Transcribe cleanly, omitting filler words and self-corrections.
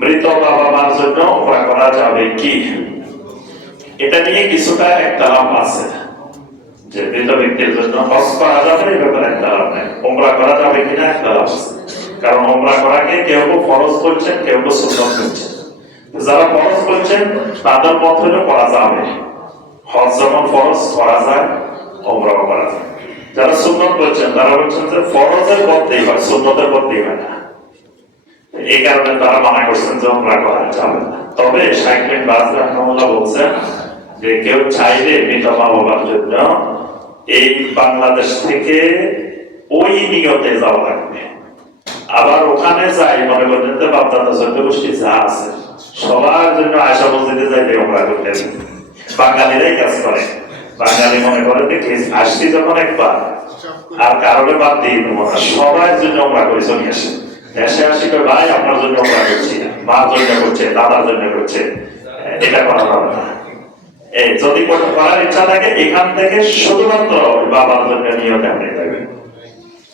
মৃত বাবা মার জন্য উমরা করা যাবে কি? এটা নিয়ে কিছুটা একতলাপ আছে যে মৃত ব্যক্তির জন্য হজ করা যাবে, এই ব্যাপারে একতলাপ নেই। উমরা করা যাবে কিনা একতলাপ আছে, কারণ উমরা করাকে কেউ ফরজ করছেন, কেউ সুন্নাত করছেন। যারা ফরজ করছেন তাদের মত হলে করা যাবে, হজ যেমন ফরজ করা যায়, উমরাও করা যায়। যারা সুন্নাত করছেন তারা বলছেন যে ফরজের পথেই হয়, সুন্নতের পথেই হয় না। এই কারণে তারা মানা করছেন যে উমরা করা যাবে না। তবে শাইখ বিন বাজ রাহিমাহুল্লাহ বলছেন যে কেউ চাইলে মৃত মা বাবার জন্য এই বাংলাদেশ থেকে ওই নিয়তে যাওয়া লাগবে। আবার ওখানে যাই মনে করেন যে বাপদাদা চন্দ্র গোষ্ঠী যা আছে সবার জন্য আয়সা মসজিদে যাইলে উমরা করতে বাঙালিরাই কাজ করে। বাঙালি মনে করে যে আসছি যখন একবার আর কারণে বাদ দিয়ে দেবো না, সবার জন্য উমরা করে চলে আসে। দেশে আসি করে ভাই আপনার জন্য উমরা করছি, মার জন্য করছে, দাদার জন্য করছে, এটা করা যাবে না। যদি করার ইচ্ছা থাকে এখান থেকে শুধুমাত্র বাবার জন্য নিয়তে আপনি যাবেন।